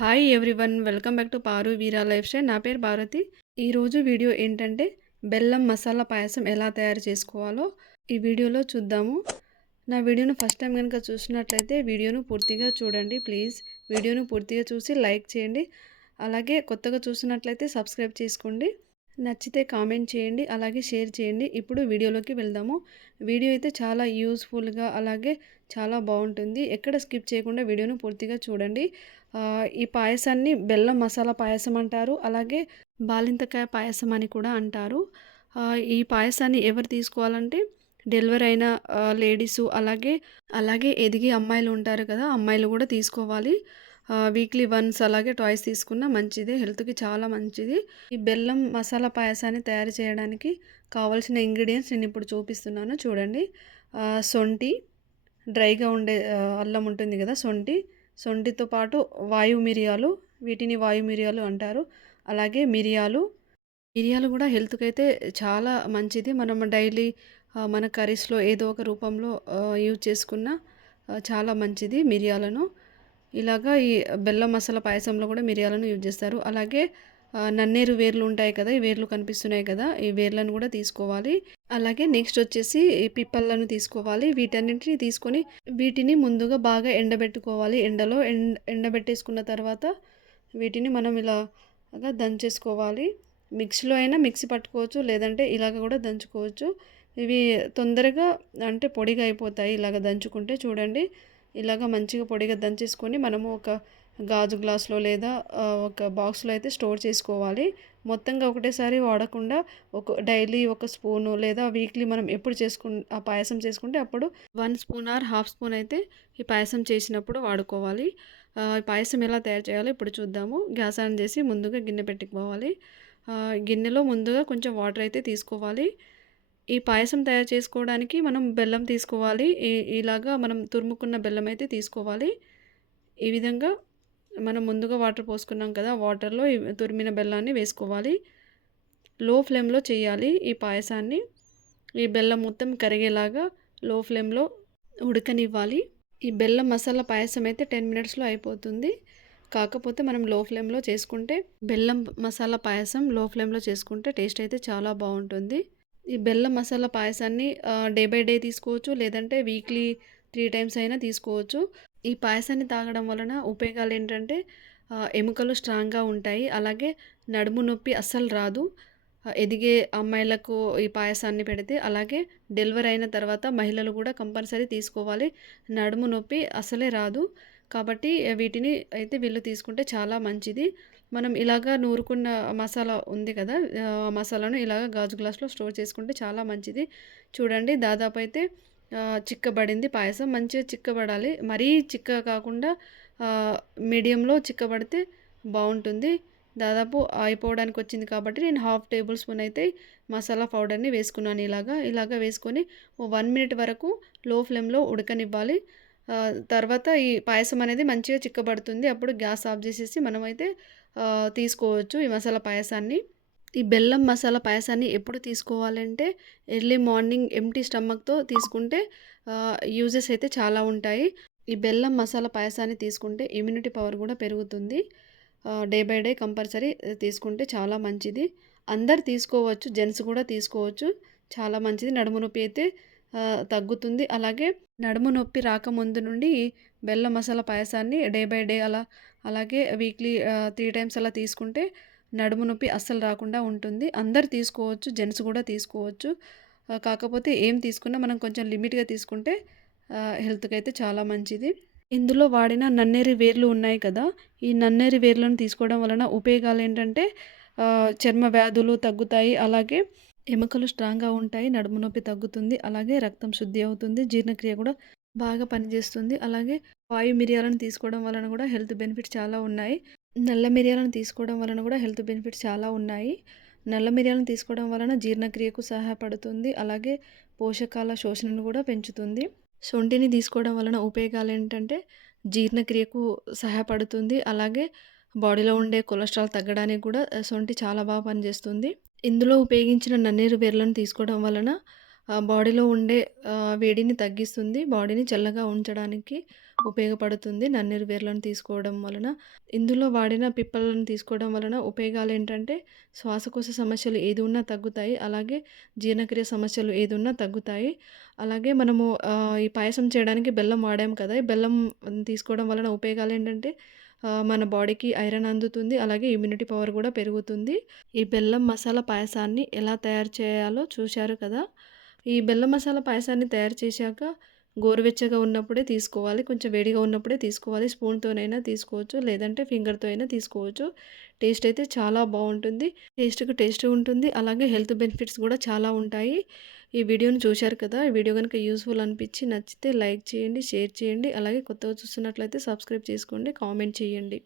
Hi everyone welcome back to Paru Veera lifestyle నా పేరు భారతి ఈరోజు వీడియో ఏంటంటే బెల్లం మసాలా పాయసం ఎలా తయారు చేసుకోవాలో ఈ వీడియోలో చూద్దాము. నా వీడియోను ఫస్ట్ టైం కనుక చూసినట్లయితే వీడియోను పూర్తిగా చూడండి ప్లీజ్ వీడియోను పూర్తిగా చూసి లైక్ చేయండి. అలాగే కొత్తగా చూసినట్లయితే సబ్స్క్రైబ్ చేసుకోండి. నచ్చితే కామెంట్ చేయండి అలాగే షేర్ చేయండి. ఇప్పుడు వీడియోలోకి వెళ్దాము. వీడియో అయితే చాలా యూస్ఫుల్గా అలాగే చాలా బాగుంటుంది. ఎక్కడ స్కిప్ చేయకుండా వీడియోను పూర్తిగా చూడండి. ఈ పాయసాన్ని బెల్లం మసాలా పాయసం అంటారు అలాగే బాలింతకాయ పాయసం అని కూడా అంటారు. ఈ పాయసాన్ని ఎవరు తీసుకోవాలంటే డెలివరీ అయిన లేడీస్ అలాగే అలాగే ఎదిగే అమ్మాయిలు ఉంటారు కదా అమ్మాయిలు కూడా తీసుకోవాలి. వీక్లీ వన్స్ అలాగే టాయ్స్ తీసుకున్న మంచిది. హెల్త్కి చాలా మంచిది. ఈ బెల్లం మసాలా పాయసాన్ని తయారు చేయడానికి కావాల్సిన ఇంగ్రీడియంట్స్ నేను ఇప్పుడు చూపిస్తున్నాను. చూడండి. సొంటి డ్రైగా ఉండే అల్లం ఉంటుంది కదా సొంటి సొంటితో పాటు వాయు మిరియాలు వీటిని వాయు మిరియాలు అంటారు. అలాగే మిరియాలు. మిరియాలు కూడా హెల్త్కి అయితే చాలా మంచిది. మనం డైలీ మన కర్రీస్లో ఏదో ఒక రూపంలో యూజ్ చేసుకున్న చాలా మంచిది మిరియాలను. ఇలాగా ఈ బెల్లం మసాలా పాయసంలో కూడా మిరియాలను యూజ్ చేస్తారు. అలాగే నన్నేరు వేర్లు ఉంటాయి కదా ఈ వేర్లు కనిపిస్తున్నాయి కదా ఈ వేర్లను కూడా తీసుకోవాలి. అలాగే నెక్స్ట్ వచ్చేసి పిప్పలను తీసుకోవాలి. వీటన్నింటిని తీసుకొని వీటిని ముందుగా బాగా ఎండబెట్టుకోవాలి. ఎండలో ఎండ ఎండబెట్టేసుకున్న తర్వాత వీటిని మనం ఇలాగా దంచేసుకోవాలి. మిక్సీలో అయినా మిక్సీ పట్టుకోవచ్చు లేదంటే ఇలాగ కూడా దంచుకోవచ్చు. ఇవి తొందరగా అంటే పొడిగా అయిపోతాయి ఇలాగ దంచుకుంటే చూడండి. ఇలాగ మంచిగా పొడిగా దంచేసుకొని మనము ఒక గాజు గ్లాస్లో లేదా ఒక బాక్స్లో అయితే స్టోర్ చేసుకోవాలి. మొత్తంగా ఒకటేసారి వాడకుండా ఒక డైలీ ఒక స్పూను లేదా వీక్లీ మనం ఎప్పుడు చేసుకు ఆ పాయసం చేసుకుంటే అప్పుడు one spoon or half spoon అయితే ఈ పాయసం చేసినప్పుడు వాడుకోవాలి. ఈ పాయసం ఎలా తయారు చేయాలో ఇప్పుడు చూద్దాము. గ్యాస్ ఆన్ చేసి ముందుగా గిన్నె పెట్టుకోవాలి. గిన్నెలో ముందుగా కొంచెం వాటర్ అయితే తీసుకోవాలి. ఈ పాయసం తయారు చేసుకోవడానికి మనం బెల్లం తీసుకోవాలి. ఈ- ఇలాగా మనం తురుముకున్న బెల్లం అయితే తీసుకోవాలి. ఈ విధంగా మనం ముందుగా వాటర్ పోసుకున్నాం కదా వాటర్లో తురిమిన బెల్లాన్ని వేసుకోవాలి. లో ఫ్లేమ్లో చేయాలి ఈ పాయసాన్ని. ఈ బెల్లం మొత్తం కరిగేలాగా లో ఫ్లేమ్లో ఉడకనివ్వాలి. ఈ బెల్లం మసాలా పాయసం అయితే టెన్ మినిట్స్లో అయిపోతుంది. కాకపోతే మనం లో ఫ్లేమ్లో చేసుకుంటే బెల్లం మసాలా పాయసం లో ఫ్లేమ్లో చేసుకుంటే టేస్ట్ అయితే చాలా బాగుంటుంది. ఈ బెల్లం మసాలా పాయసాన్ని డే బై డే తీసుకోవచ్చు లేదంటే వీక్లీ త్రీ టైమ్స్ అయినా తీసుకోవచ్చు. ఈ పాయసాన్ని తాగడం వలన ఉపయోగాలు ఏంటంటే ఎముకలు స్ట్రాంగ్గా ఉంటాయి. అలాగే నడుము నొప్పి అస్సలు రాదు. ఎదిగే అమ్మాయిలకు ఈ పాయసాన్ని పెడితే అలాగే డెలివరీ అయిన తర్వాత మహిళలు కూడా కంపల్సరీ తీసుకోవాలి. నడుము నొప్పి అసలే రాదు. కాబట్టి వీటిని అయితే వీళ్ళు తీసుకుంటే చాలా మంచిది. మనం ఇలాగా నూరుకున్న మసాలా ఉంది కదా మసాలాను ఇలాగ గాజు గ్లాస్లో స్టోర్ చేసుకుంటే చాలా మంచిది. చూడండి దాదాపు అయితే చిక్కబడింది పాయసం. మంచిగా చిక్కబడాలి. మరీ చిక్క కాకుండా మీడియంలో చిక్కబడితే బాగుంటుంది. దాదాపు అయిపోవడానికి వచ్చింది కాబట్టి నేను హాఫ్ టేబుల్ స్పూన్ అయితే మసాలా పౌడర్ని వేసుకున్నాను ఇలాగా. ఇలాగా వేసుకొని వన్ మినిట్ వరకు లో ఫ్లేమ్లో ఉడకనివ్వాలి. తర్వాత ఈ పాయసం అనేది మంచిగా చిక్కబడుతుంది. అప్పుడు గ్యాస్ ఆఫ్ చేసేసి మనమైతే తీసుకోవచ్చు ఈ మసాలా పాయసాన్ని. ఈ బెల్లం మసాలా పాయసాన్ని ఎప్పుడు తీసుకోవాలంటే ఎర్లీ మార్నింగ్ ఎంటీ స్టమక్తో తీసుకుంటే యూజెస్ అయితే చాలా ఉంటాయి. ఈ బెల్లం మసాలా పాయసాన్ని తీసుకుంటే ఇమ్యూనిటీ పవర్ కూడా పెరుగుతుంది. డే బై డే కంపల్సరీ తీసుకుంటే చాలా మంచిది. అందరు తీసుకోవచ్చు జెంట్స్ కూడా తీసుకోవచ్చు. చాలా మంచిది. నడుము నొప్పి అయితే తగ్గుతుంది. అలాగే నడుము నొప్పి రాకముందు నుండి బెల్లం మసాలా పాయసాన్ని డే బై డే అలా అలాగే వీక్లీ త్రీ టైమ్స్ అలా తీసుకుంటే నడుము నొప్పి అస్సలు రాకుండా ఉంటుంది. అందరు తీసుకోవచ్చు జెంట్స్ కూడా తీసుకోవచ్చు. కాకపోతే ఏం తీసుకున్నా మనం కొంచెం లిమిట్గా తీసుకుంటే హెల్త్కి అయితే చాలా మంచిది. ఇందులో వాడిన నన్నేరి వేర్లు ఉన్నాయి కదా ఈ నన్నేరి వేర్లను తీసుకోవడం వలన ఉపయోగాలు ఏంటంటే చర్మ వ్యాధులు తగ్గుతాయి. అలాగే ఎముకలు స్ట్రాంగ్గా ఉంటాయి నడుము నొప్పి తగ్గుతుంది అలాగే రక్తం శుద్ధి అవుతుంది జీర్ణక్రియ కూడా బాగా పనిచేస్తుంది. అలాగే వాయు మిరియాలను తీసుకోవడం వలన కూడా హెల్త్ బెనిఫిట్స్ చాలా ఉన్నాయి. నల్ల మిరియాలను తీసుకోవడం వలన కూడా హెల్త్ బెనిఫిట్స్ చాలా ఉన్నాయి. నల్ల మిరియాలను తీసుకోవడం వలన జీర్ణక్రియకు సహాయపడుతుంది. అలాగే పోషకాల శోషణను కూడా పెంచుతుంది. శొంఠిని తీసుకోవడం వలన ఉపయోగాలు ఏంటంటే జీర్ణక్రియకు సహాయపడుతుంది. అలాగే బాడీలో ఉండే కొలెస్ట్రాల్ తగ్గడానికి కూడా శొంఠి చాలా బాగా పనిచేస్తుంది. ఇందులో ఉపయోగించిన నన్నేరు వేర్లను తీసుకోవడం వలన బాడీలో ఉండే వేడిని తగ్గిస్తుంది బాడీని చల్లగా ఉంచడానికి ఉపయోగపడుతుంది నన్నేరు వేర్లను తీసుకోవడం వలన. ఇందులో వాడిన పిప్పలను తీసుకోవడం వలన ఉపయోగాలు ఏంటంటే శ్వాసకోశ సమస్యలు ఏది ఉన్నా తగ్గుతాయి. అలాగే జీర్ణక్రియ సమస్యలు ఏదున్నా తగ్గుతాయి. అలాగే మనము ఈ పాయసం చేయడానికి బెల్లం వాడాం కదా! ఈ బెల్లం తీసుకోవడం వలన ఉపయోగాలు ఏంటంటే మన బాడీకి ఐరన్ అందుతుంది. అలాగే ఇమ్యూనిటీ పవర్ కూడా పెరుగుతుంది. ఈ బెల్లం మసాలా పాయసాన్ని ఎలా తయారు చేయాలో చూశారు కదా! ఈ బెల్లం మసాలా పాయసాన్ని తయారు చేశాక గోరువెచ్చగా ఉన్నప్పుడే తీసుకోవాలి. కొంచెం వేడిగా ఉన్నప్పుడే తీసుకోవాలి. స్పూన్‌తోనైనా తీసుకోవచ్చు. లేదంటే ఫింగర్‌తో అయినా తీసుకోవచ్చు. టేస్ట్ అయితే చాలా బాగుంటుంది టేస్ట్‌కి టేస్ట్ ఉంటుంది. అలాగే హెల్త్ బెనిఫిట్స్ కూడా చాలా ఉంటాయి. ఈ వీడియోని చూశారు కదా! ఈ వీడియో కనుక యూస్ఫుల్ అనిపించి నచ్చితే లైక్ చేయండి, షేర్ చేయండి. అలాగే కొత్తగా చూస్తున్నట్లయితే సబ్స్క్రైబ్ చేసుకోండి, కామెంట్ చేయండి.